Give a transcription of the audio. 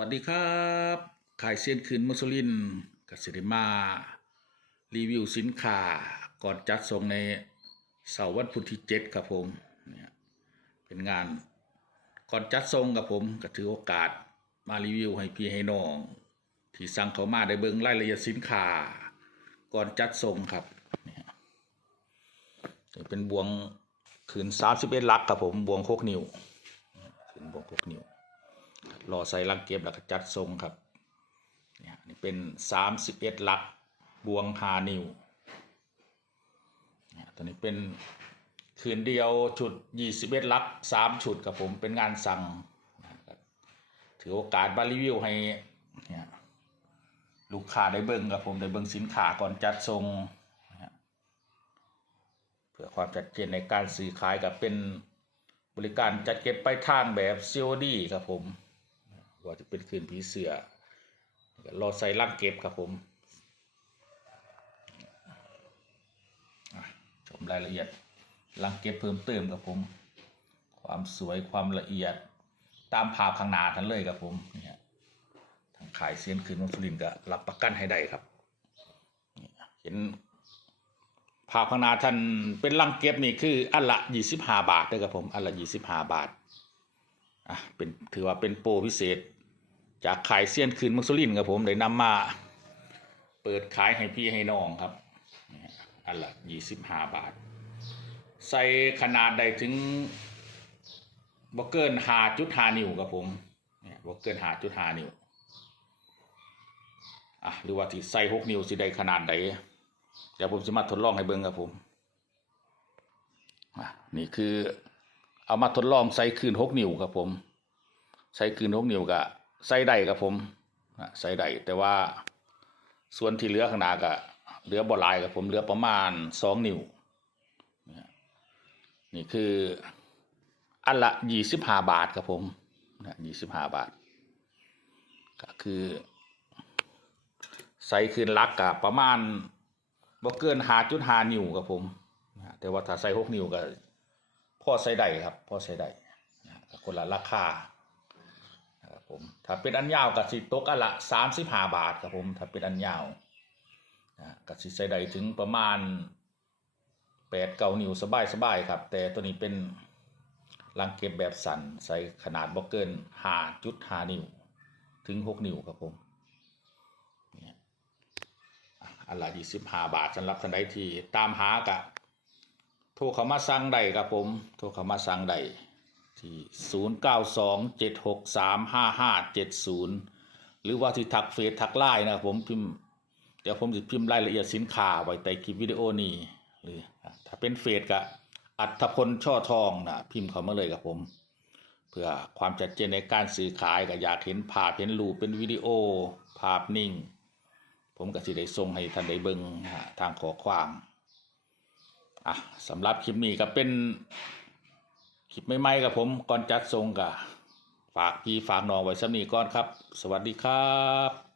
สวัสดีครับขายเซียนคืนมุสลินกัสิริมา รีวิวสินค้าก่อนจัดส่งในเสาร์วันพุธที่เจ็ดครับผมเนี่ยเป็นงานก่อนจัดส่งกับผมก็ถือโอกาสมารีวิวให้พี่ให้น้อง ที่สั่งเขามาได้เบิ่งรายละเอียดสินค้าก่อนจัดส่งครับเนี่ยเป็นบวงขืนสามสิบเอ็ดลักครับผมบวงหกนิ้วขืนบวงหกนิ้ว รอใส่ลังเก็บแล้วก็จัดทรงครับเนี่ยนี่เป็นสามสิบเอ็ดลักบวงหานิวเนี่ยตัวนี้เป็นคืนเดียวชุดยี่สิบเอ็ดลักสามชุดกับผมเป็นงานสั่งนะครับถือโอกาสมารีวิวให้เนี่ยลูกค้าได้เบิ่งกับผมได้เบิ่งสินค้าก่อนจัดทรงนะเพื่อความชัดเจนในการซื้อขายกับเป็นบริการจัดเก็บไปทางแบบ COD ครับผม ว่าจะเป็นคืนผีเสือรอใส่ล่างเก็บครับผมชมรายละเอียดล่างเก็บเพิ่มเติมครับผม ความสวยความละเอียดตามภาพข้างหน้าทันเลยครับผมเนี่ยทางขายเซียนคืนมุสลินก็รับประกันให้ได้ครับเห็นภาพข้างหน้าท่านเป็นลังเก็บนี่คืออันละยี่สิบห้าบาทเด้อครับผมอันละยี่สิบห้าบาท อะเป็นถือว่าเป็นโปรพิเศษ จากขายเซียนคืนมุสลินครับผมได้นำมา เปิดขายให้พี่ให้น้องครับอันละยี่สิบห้าบาท ใส่ขนาดใดถึงบ่เกินหาจุดหานิ้วครับผมเนี่ยบ่เกินหาจุดหานิ้วอะหรือว่าที่ใส่หกนิ้วสิได้ขนาดใดเดี๋ยวผมจะมาทดลองให้เบิ่งครับผมอะนี่คือ เอามาทดลองใส่คืนหกนิ้วครับผม ใส่คืนหกนิ้วก็ใส่ได้ครับผมใส่ได้แต่ว่าส่วนที่เหลือข้างหน้าก็เหลือบ่ลายครับผมเหลือประมาณสองนิ้วนี่คืออันละยี่สิบห้าบาทครับผมนะยี่สิบห้าบาท ก็คือใส่คืนลักกับประมาณบ่เกินหาจุดหานิ้วครับผมแต่ว่าถ้าใส่หกนิ้วก็ อใส่ได้ครับพ่อใส่ได้คนละราคาครับผมถ้าเป็นอันยาวกับสิตกอันละสามสิบห้าบาทครับผมถ้าเป็นอันยาวกับสิใส่ได้ถึงประมาณแปดเก้านิ้วสบายสบายครับ แต่ตัวนี้เป็นลังเก็บแบบสั่นใส่ขนาดบ่เกินห้าจุดห้านิ้วถึงหกนิ้วครับผมอะอันละยี่สิบห้าบาทสำหรับท่านใดที่ตามหากะ โทรเข้ามาสั่งได้ครับผม โทรเข้ามาสั่งได้ที่0 9 2 7 6 3 5 5 7 0หรือว่าที่ทักเฟซทักไลน์นะครับผมพิมพ์เดี๋ยวผมจะพิมพ์รายละเอียดสินค้าไว้ใต้คลิปวิดีโอนี้หรือถ้าเป็นเฟซก็อัธพลช่อทองนะพิมพ์เขามาเลยครับผม เพื่อความชัดเจนในการซื้อขายก็อยากเห็นภาพเห็นรูปเป็นวิดีโอ ภาพนิ่ง ผมก็สิได้ส่งให้ท่านได้เบิ่งทางขอความ อะสำหรับคลิปนี้ก็เป็นคลิปใหม่ๆกับผมก่อนจัดทรงกับฝากพี่ฝากน้องไว้สำนีก่อนครับ สวัสดีครับ